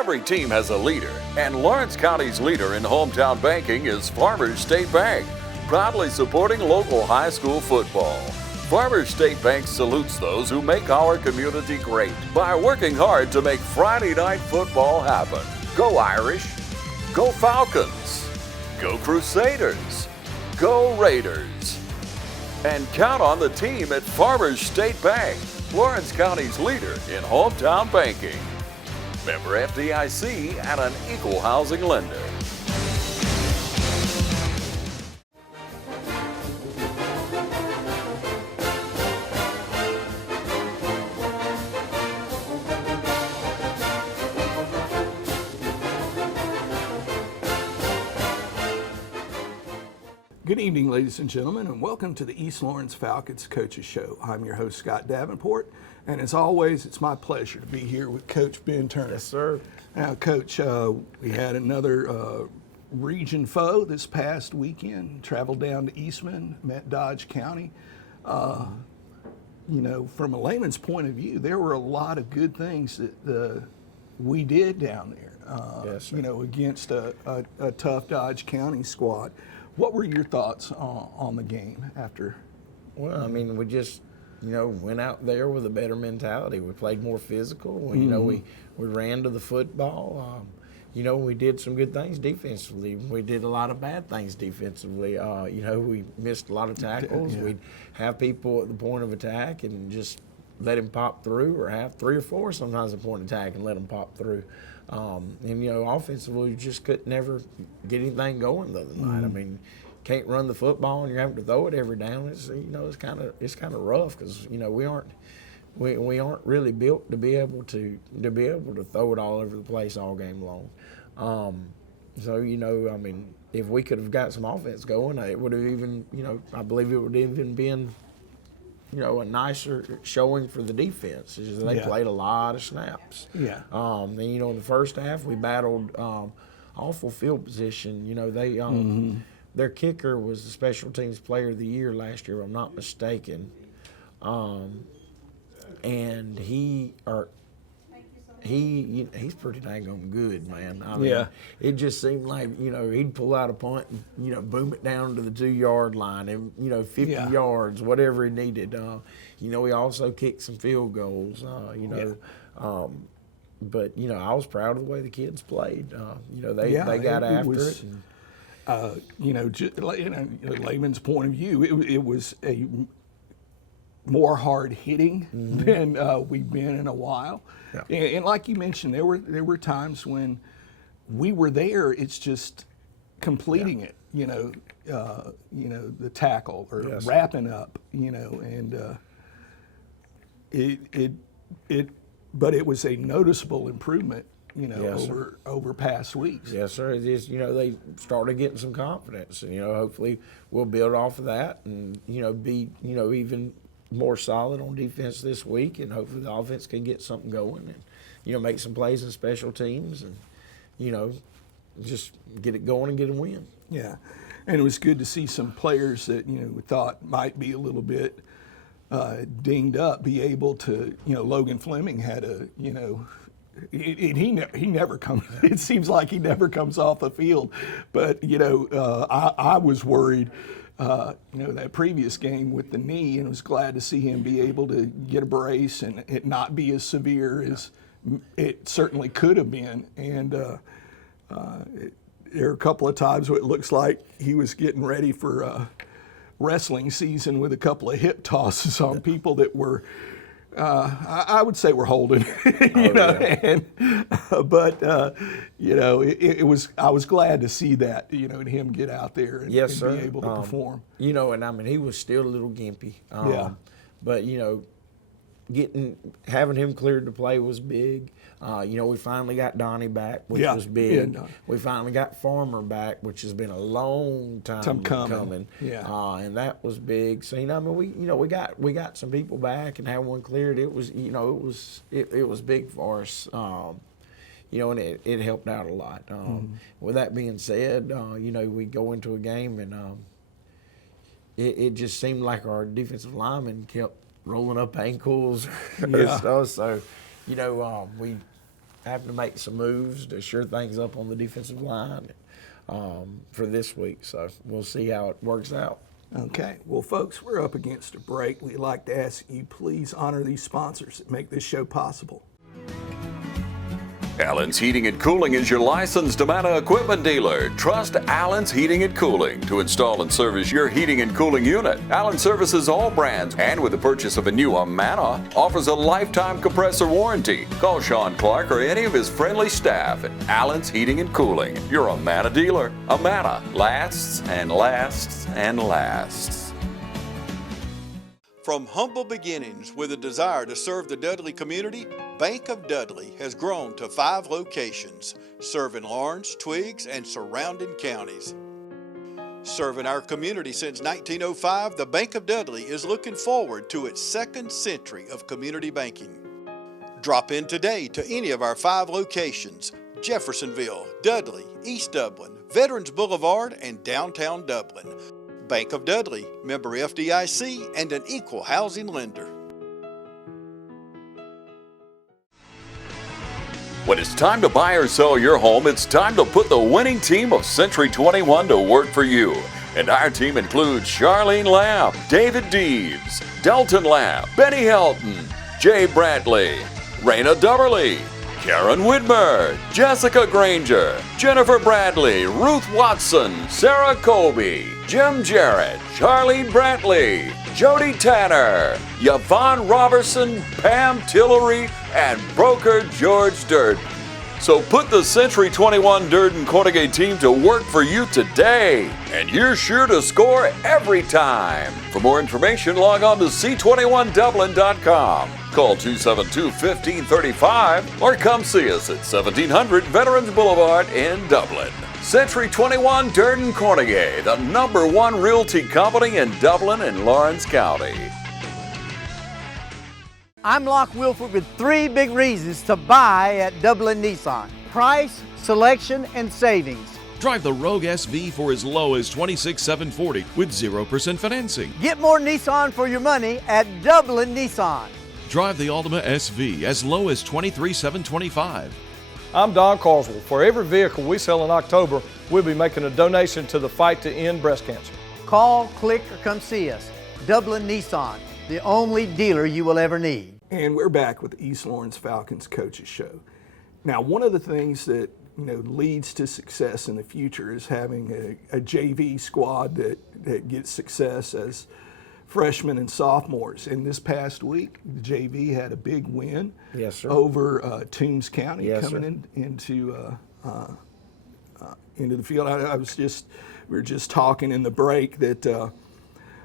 Every team has a leader, and Lawrence County's leader in hometown banking is Farmers State Bank, proudly supporting local high school football. Farmers State Bank salutes those who make our community great by working hard to make Friday night football happen. Go Irish, go Falcons, go Crusaders, go Raiders. And count on the team at Farmers State Bank, Lawrence County's leader in hometown banking. Member FDIC and an equal housing lender. Good evening, ladies and gentlemen, and welcome to the East Lawrence Falcons Coaches Show. I'm your host, Scott Davenport, and as always, it's my pleasure to be here with Coach Ben Turner. Yes, sir. Now, Coach, we had another region foe this past weekend. Traveled down to Eastman, met Dodge County. You know, from a layman's point of view, there were a lot of good things that we did down there. Yes, sir. You know, against a tough Dodge County squad. What were your thoughts on the game after? Well, I mean, we just, you know, went out there with a better mentality. We played more physical. You know, we ran to the football. You know, we did some good things defensively. We did a lot of bad things defensively. You know, we missed a lot of tackles. Yeah. We'd have people at the point of attack and just let him pop through, or have 3 or 4 sometimes at the point of attack and let him pop through. And, you know, offensively, you just could never get anything going the other night. I mean, can't run the football and you're having to throw it every down. It's, you know, it's kind of rough because, you know, we aren't really built to be able to throw it all over the place all game long. So, you know, I mean, if we could have got some offense going, it would have even, you know, I believe it would have even been, you know, a nicer showing for the defense. They played a lot of snaps. Yeah. And, you know, in the first half, we battled awful field position. You know, they their kicker was the special teams player of the year last year, if I'm not mistaken. And he's pretty dang good, man. I mean, it just seemed like, you know, he'd pull out a punt and, you know, boom it down to the 2-yard line and, you know, 50 yards, whatever he needed. You know, he also kicked some field goals, you know. But, you know, I was proud of the way the kids played. You know, they got after it. You know, layman's point of view, it was a more hard hitting than we've been in a while. Yeah. And like you mentioned, there were times when we were there. It's just completing it, you know, the tackle or wrapping up, you know, and but it was a noticeable improvement, you know, over past weeks. Yes, sir. It is. You know, they started getting some confidence, and, you know, hopefully we'll build off of that and, you know, be, you know, even more solid on defense this week, and hopefully the offense can get something going and, you know, make some plays in special teams and, you know, just get it going and get a win. Yeah, and it was good to see some players that, you know, we thought might be a little bit dinged up be able to, you know, Logan Fleming had a, you know, he never comes. It seems like he never comes off the field, but, you know, I was worried. You know, that previous game with the knee, and was glad to see him be able to get a brace and it not be as severe as it certainly could have been. And there are a couple of times where it looks like he was getting ready for wrestling season with a couple of hip tosses on people that were, I would say, were holding. You know, it was. I was glad to see that, you know, and him get out there and, yes, and be able to perform. You know, and I mean, he was still a little gimpy. But, you know, having him cleared to play was big. You know, we finally got Donnie back, which was big. We finally got Farmer back, which has been a long time coming. And that was big. So, you know, I mean, we got some people back and had one cleared. It was, you know, it was big for us. You know, and it helped out a lot. With that being said, you know, we go into a game and it just seemed like our defensive linemen kept rolling up ankles or stuff. So, you know, we having to make some moves to shore things up on the defensive line for this week. So we'll see how it works out. Okay, well, folks, we're up against a break. We'd like to ask you please honor these sponsors that make this show possible. Allen's Heating and Cooling is your licensed Amana equipment dealer. Trust Allen's Heating and Cooling to install and service your heating and cooling unit. Allen services all brands, and with the purchase of a new Amana, offers a lifetime compressor warranty. Call Sean Clark or any of his friendly staff at Allen's Heating and Cooling, your Amana dealer. Amana lasts and lasts and lasts. From humble beginnings with a desire to serve the Dudley community, Bank of Dudley has grown to 5 locations, serving Lawrence, Twiggs, and surrounding counties. Serving our community since 1905, the Bank of Dudley is looking forward to its 2nd century of community banking. Drop in today to any of our 5 locations: Jeffersonville, Dudley, East Dublin, Veterans Boulevard, and downtown Dublin. Bank of Dudley, member FDIC, and an equal housing lender. When it's time to buy or sell your home, it's time to put the winning team of Century 21 to work for you. And our team includes Charlene Lamb, David Deeves, Delton Lamb, Benny Helton, Jay Brantley, Raina Dubberly, Karen Widmer, Jessica Granger, Jennifer Bradley, Ruth Watson, Sarah Colby, Jim Jarrett, Charlene Brantley, Jody Tanner, Yvonne Robertson, Pam Tillery, and broker George Durden. So put the Century 21 Durden Cornegay team to work for you today, and you're sure to score every time. For more information, log on to c21dublin.com. Call 272-1535 or come see us at 1700 Veterans Boulevard in Dublin. Century 21 Durden Cornegay, the #1 realty company in Dublin and Lawrence County. I'm Locke Wilford with 3 big reasons to buy at Dublin Nissan: price, selection, and savings. Drive the Rogue SV for as low as $26,740 with 0% financing. Get more Nissan for your money at Dublin Nissan. Drive the Altima SV as low as $23,725. I'm Don Carswell. For every vehicle we sell in October, we'll be making a donation to the fight to end breast cancer. Call, click, or come see us. Dublin Nissan, the only dealer you will ever need. And we're back with the East Lawrence Falcons Coaches Show. Now, one of the things that leads to success in the future is having a JV squad that gets success as freshmen and sophomores. And this past week, the JV had a big win over Toombs County coming into the field. We were just talking in the break that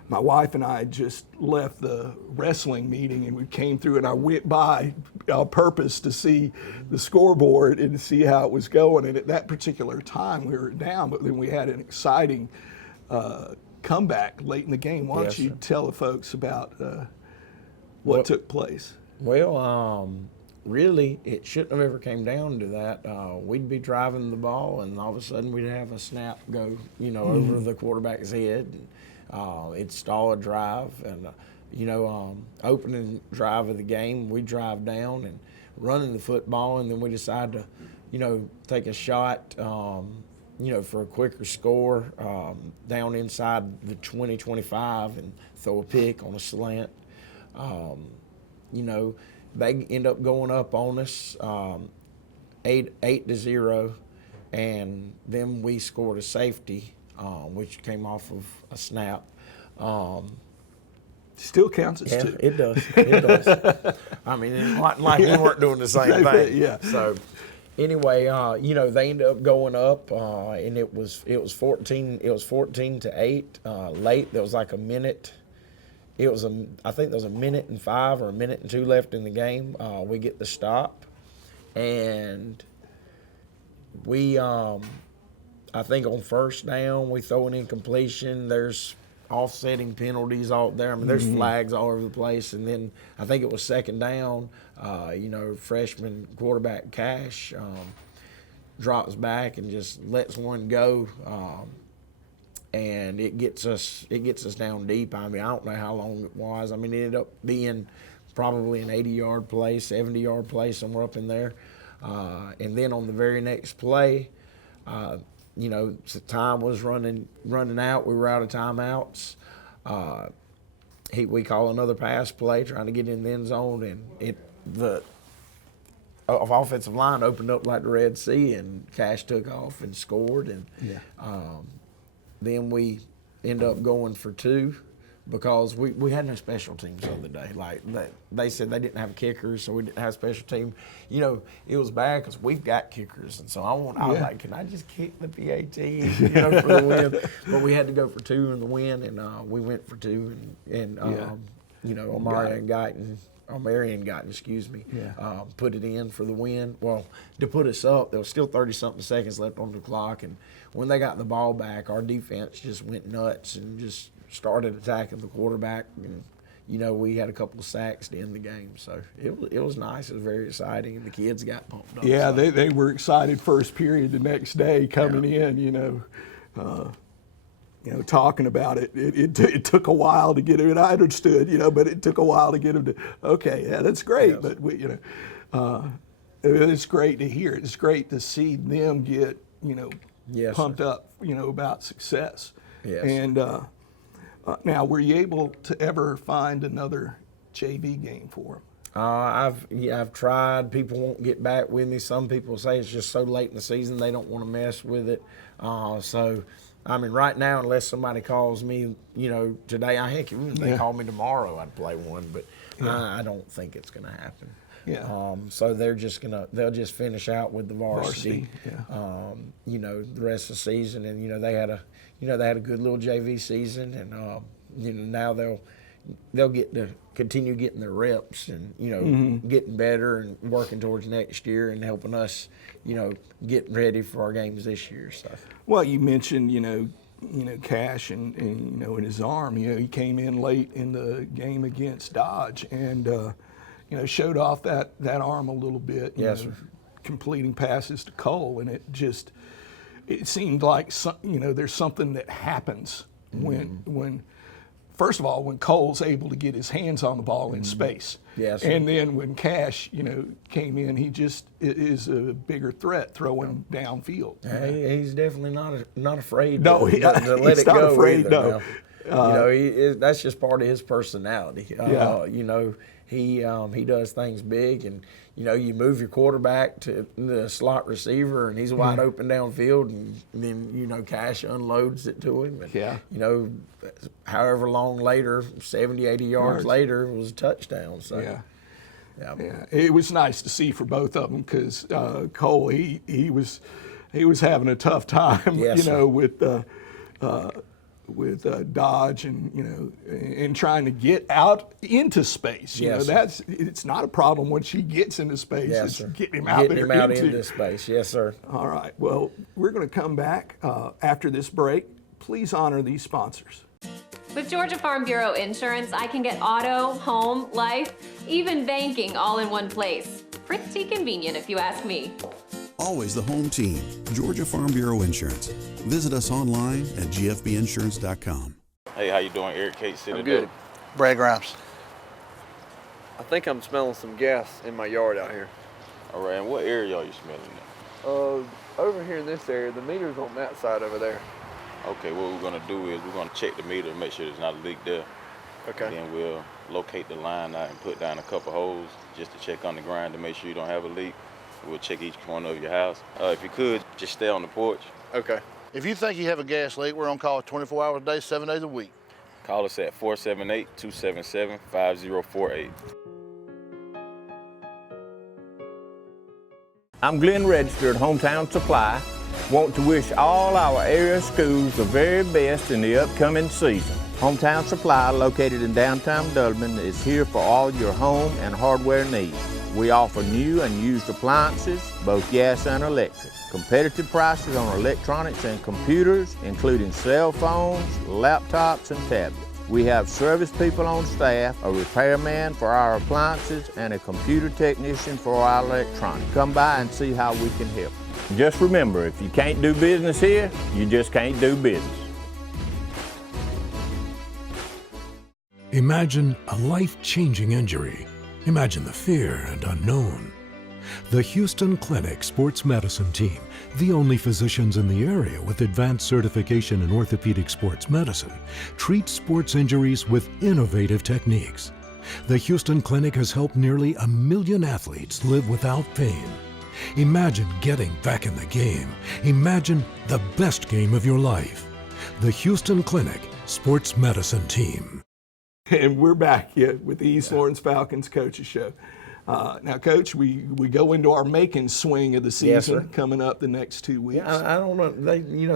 my wife and I just left the wrestling meeting and we came through, and I went by on purpose to see the scoreboard and to see how it was going. And at that particular time we were down, but then we had an exciting comeback late in the game. Why don't you tell the folks about what took place? Well, really, it shouldn't have ever came down to that. We'd be driving the ball, and all of a sudden we'd have a snap go, over the quarterback's head. It'd stall a drive, and opening drive of the game, we drive down and running the football, and then we decide to, take a shot. For a quicker score down inside the 20-25 and throw a pick on a slant. They end up going up on us 8-0, and then we scored a safety, which came off of a snap. Still counts as 2. It does. It does. I mean, it's not like we weren't doing the same thing. Yeah. So. Anyway, they ended up going up, and it was 14-8. Late, there was like a minute. I think there was a minute and 5 or a minute and 2 left in the game. We get the stop, and we, I think on first down we throw an incompletion. There's offsetting penalties out there. I mean, there's flags all over the place. And then I think it was second down. Freshman quarterback Cash drops back and just lets one go, and it gets us down deep. I mean, I don't know how long it was. I mean, it ended up being probably an 80-yard play, 70-yard play, somewhere up in there. And then on the very next play, you know, the time was running out. We were out of timeouts. We call another pass play, trying to get in the end zone, and the offensive line opened up like the Red Sea, and Cash took off and scored. And then we end up going for 2. Because we had no special teams the other day. Like they said they didn't have kickers, so we didn't have special team. You know, it was bad because we've got kickers, and so I was like, can I just kick the PAT, you know, for the win? But we had to go for 2 in the win, and we went for 2, and you know, Marion Guyton, excuse me, put it in for the win. Well, to put us up, there was still 30-something seconds left on the clock, and when they got the ball back, our defense just went nuts and just started attacking the quarterback, and you know, we had a couple of sacks to end the game. So it was nice. It was very exciting, and the kids got pumped up. Yeah, so they were excited first period the next day coming in. You know, talking about it. It took a while to get it. I understood, you know, but it took a while to get them to. Okay, yeah, that's great. Yes. But we, you know, it's great to hear. It's great to see them get, you know, pumped up, you know, about success. Yes. And now, were you able to ever find another JV game for them? I've tried. People won't get back with me. Some people say it's just so late in the season they don't want to mess with it. So, I mean, right now, unless somebody calls me, you know, today, heck, even if they call me tomorrow, I'd play one. But I don't think it's going to happen. Yeah. So they'll just finish out with the varsity. You know, the rest of the season, and you know, they had a good little JV season, and you know, now they'll get to continue getting their reps, and you know, getting better and working towards next year and helping us, you know, get ready for our games this year. So. Well, you mentioned, you know, Cash and you know, in his arm, you know, he came in late in the game against Dodge, and you know, showed off that arm a little bit. Yes, you know, sir. Completing passes to Cole, and it seemed like you know, there's something that happens when first of all, when Cole's able to get his hands on the ball in space. Yes, sir. And then when Cash, you know, came in, he just is a bigger threat throwing downfield. He's definitely not afraid to let it go. Afraid, either, no. You know, that's just part of his personality. You know, he does things big, and you know, you move your quarterback to the slot receiver, and he's wide open downfield, and then you know, Cash unloads it to him, and you know, however long later, 70, 80 yards later, it was a touchdown. So yeah, it was nice to see for both of them, because Cole, he was having a tough time, you know, with Dodge, and you know, and trying to get out into space. You know, it's not a problem once he gets into space. It's getting him out into space. Yes, sir. All right. Well, we're going to come back after this break. Please honor these sponsors. With Georgia Farm Bureau Insurance, I can get auto, home, life, even banking all in one place. Pretty convenient if you ask me. Always the home team, Georgia Farm Bureau Insurance. Visit us online at gfbinsurance.com. Hey, how you doing? Eric Kate City. I'm good. Brad Grimes. I think I'm smelling some gas in my yard out here. All right, and what area are you smelling at? Over here in this area, the meter's on that side over there. Okay, what we're gonna do is we're gonna check the meter and make sure there's not a leak there. Okay. And then we'll locate the line out and put down a couple holes just to check on the ground to make sure you don't have a leak. We'll check each corner of your house. If you could, just stay on the porch. Okay. If you think you have a gas leak, we're on call 24 hours a day, 7 days a week. Call us at 478-277-5048. I'm Glenn Register at Hometown Supply. Want to wish all our area schools the very best in the upcoming season. Hometown Supply, located in downtown Dublin, is here for all your home and hardware needs. We offer new and used appliances, both gas and electric. Competitive prices on electronics and computers, including cell phones, laptops, and tablets. We have service people on staff, a repairman for our appliances, and a computer technician for our electronics. Come by and see how we can help. Just remember, if you can't do business here, you just can't do business. Imagine a life-changing injury. Imagine the fear and unknown. The Houston Clinic Sports Medicine Team, the only physicians in the area with advanced certification in orthopedic sports medicine, treats sports injuries with innovative techniques. The Houston Clinic has helped nearly 1 million athletes live without pain. Imagine getting back in the game. Imagine the best game of your life. The Houston Clinic Sports Medicine Team. And we're back with the East Lawrence Falcons Coaches Show. Now, Coach, we go into our making swing of the season coming up the next 2 weeks. Yeah, I don't know.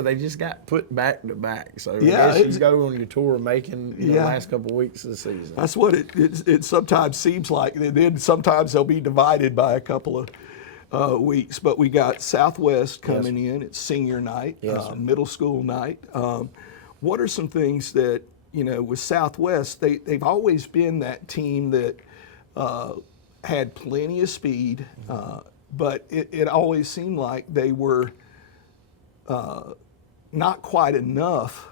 They just got put back to back. So yeah, I guess you go on your tour of making the last couple of weeks of the season. That's what it sometimes seems like. And then sometimes they'll be divided by a couple of weeks. But we got Southwest coming in. It's senior night, middle school night. What are some things that, with Southwest, they've always been that team that had plenty of speed, but it always seemed like they were not quite enough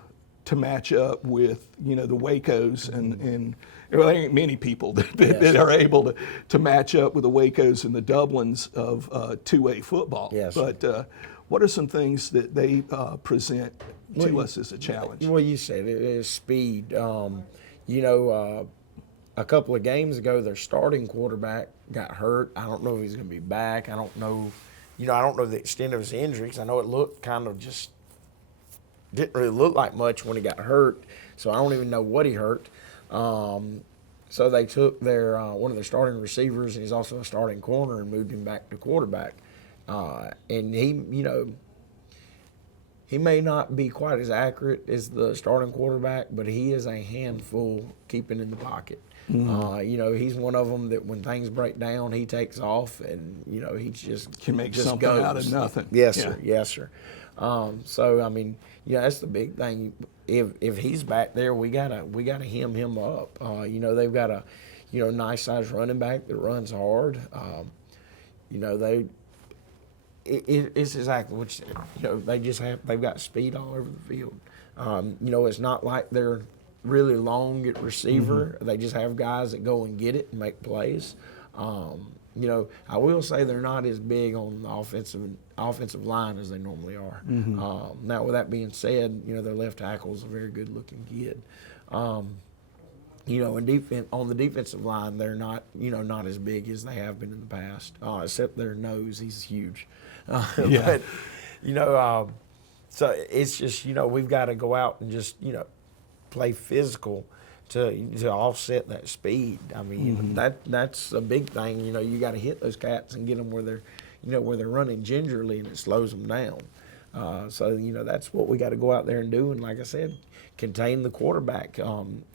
to match up with, the Wacos and there ain't many people that are able to match up with the Wacos and the Dublins of 2A football. Yes. But what are some things that they present to us as a challenge? Well, you said it is speed. A couple of games ago, their starting quarterback got hurt. I don't know if he's going to be back. I don't know, I don't know the extent of his injuries. I know it looked kind of just didn't really look like much when he got hurt. So I don't even know what he hurt. So they took their one of their starting receivers, and he's also a starting corner, and moved him back to quarterback. And he may not be quite as accurate as the starting quarterback, but he is a handful keeping in the pocket. He's one of them that when things break down, he takes off, and he just can make just something goes. out of nothing. Yes, sir. Yes, sir. So I mean, that's the big thing. If he's back there, we gotta hem him up. They've got a nice sized running back that runs hard. It's exactly what they've got speed all over the field. It's not like they're really long at receiver. They just have guys that go and get it and make plays. I will say they're not as big on the offensive line as they normally are. Now, with that being said, their left tackle is a very good looking kid. In defense, on the defensive line, they're not as big as they have been in the past, except their nose. He's huge. But, so it's just, we've got to go out and just, play physical to offset that speed. I mean, that's a big thing. You got to hit those cats and get them where they're running gingerly, and it slows them down. So that's what we got to go out there and do. And like I said, contain the quarterback.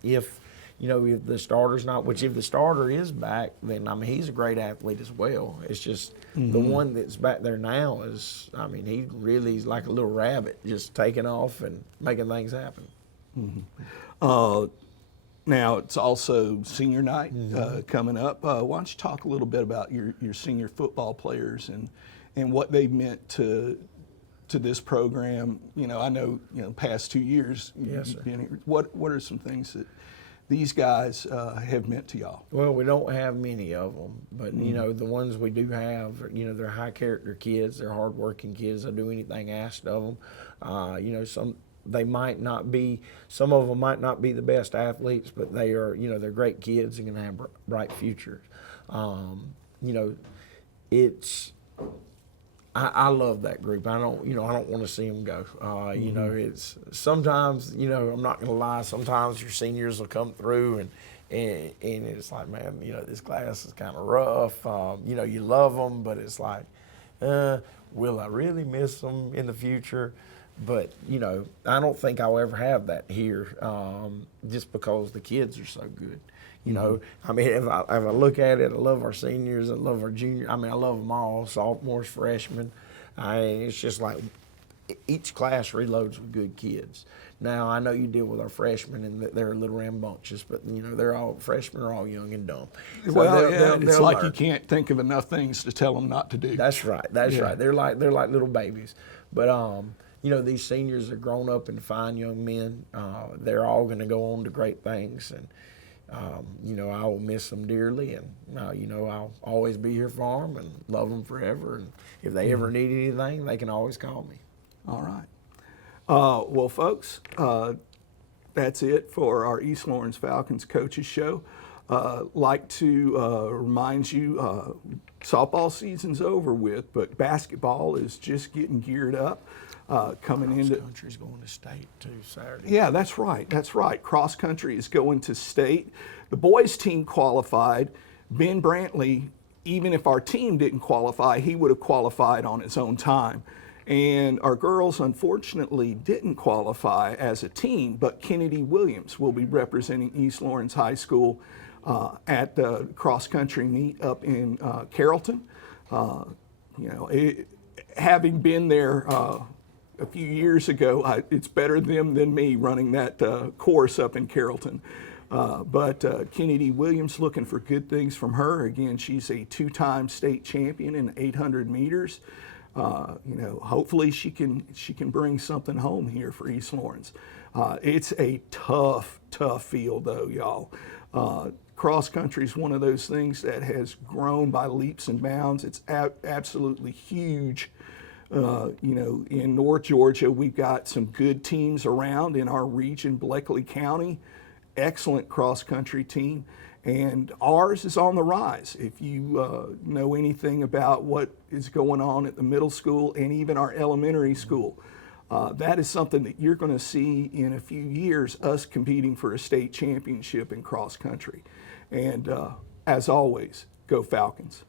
If the starter's not, which if the starter is back, then he's a great athlete as well. It's just the one that's back there now is, he really is like a little rabbit, just taking off and making things happen. Now it's also senior night coming up. Why don't you talk a little bit about your senior football players and what they've meant to this program? I know past 2 years. Yes, sir. What are some things that these guys have meant to y'all? Well, we don't have many of them, but the ones we do have, they're high character kids. They're hardworking kids. They'll do anything asked of them. Some of them might not be the best athletes, but they are, they're great kids and going to have bright futures. I love that group. I don't want to see them go. It's sometimes, I'm not going to lie, sometimes your seniors will come through and it's like, man, this class is kind of rough. You love them, but it's like, will I really miss them in the future? But, I don't think I'll ever have that here, just because the kids are so good. If I look at it, I love our seniors, I love our juniors. I love them all, sophomores, freshmen. It's just like each class reloads with good kids. Now, I know you deal with our freshmen, and they're a little rambunctious, but, they're all, freshmen are all young and dumb. So it's like learn. You can't think of enough things to tell them not to do. That's right. That's right. They're like little babies. But, these seniors are grown up and fine young men. They're all going to go on to great things. And You know, I will miss them dearly, and you know, I'll always be here for them and love them forever. And if they ever need anything, they can always call me. All right. Well, folks, that's it for our East Lawrence Falcons Coaches Show. Like to remind you, softball season's over with, but basketball is just getting geared up. Coming into Cross country's going to state too Saturday. Yeah, that's right. That's right. Cross country is going to state. The boys team qualified. Ben Brantley, even if our team didn't qualify, he would have qualified on his own time. And our girls, unfortunately, didn't qualify as a team, but Kennedy Williams will be representing East Lawrence High School at the cross country meet up in Carrollton. You know, having been there a few years ago, it's better them than me running that course up in Carrollton. But Kennedy Williams, looking for good things from her. Again, she's a two-time state champion in 800 meters. You know, hopefully she can bring something home here for East Lawrence. It's a tough field though, y'all. Cross country is one of those things that has grown by leaps and bounds. It's absolutely huge. You know, in North Georgia, we've got some good teams around in our region, Bleckley County, excellent cross-country team, and ours is on the rise. If you know anything about what is going on at the middle school and even our elementary school, that is something that you're going to see in a few years, us competing for a state championship in cross-country. And as always, go Falcons.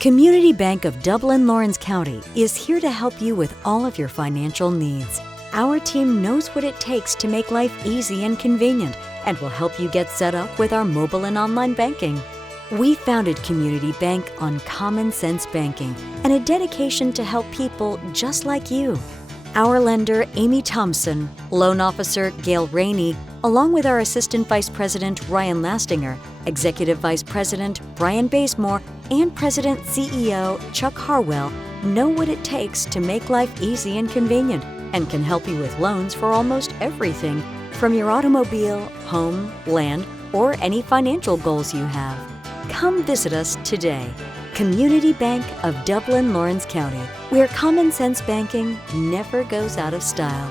Community Bank of Dublin Lawrence County is here to help you with all of your financial needs. Our team knows what it takes to make life easy and convenient and will help you get set up with our mobile and online banking. We founded Community Bank on common sense banking and a dedication to help people just like you. Our lender, Amy Thompson, loan officer, Gail Rainey, along with our Assistant Vice President, Ryan Lastinger, Executive Vice President, Brian Bazemore, and President CEO, Chuck Harwell, know what it takes to make life easy and convenient and can help you with loans for almost everything, from your automobile, home, land, or any financial goals you have. Come visit us today. Community Bank of Dublin Lawrence County, where common sense banking never goes out of style.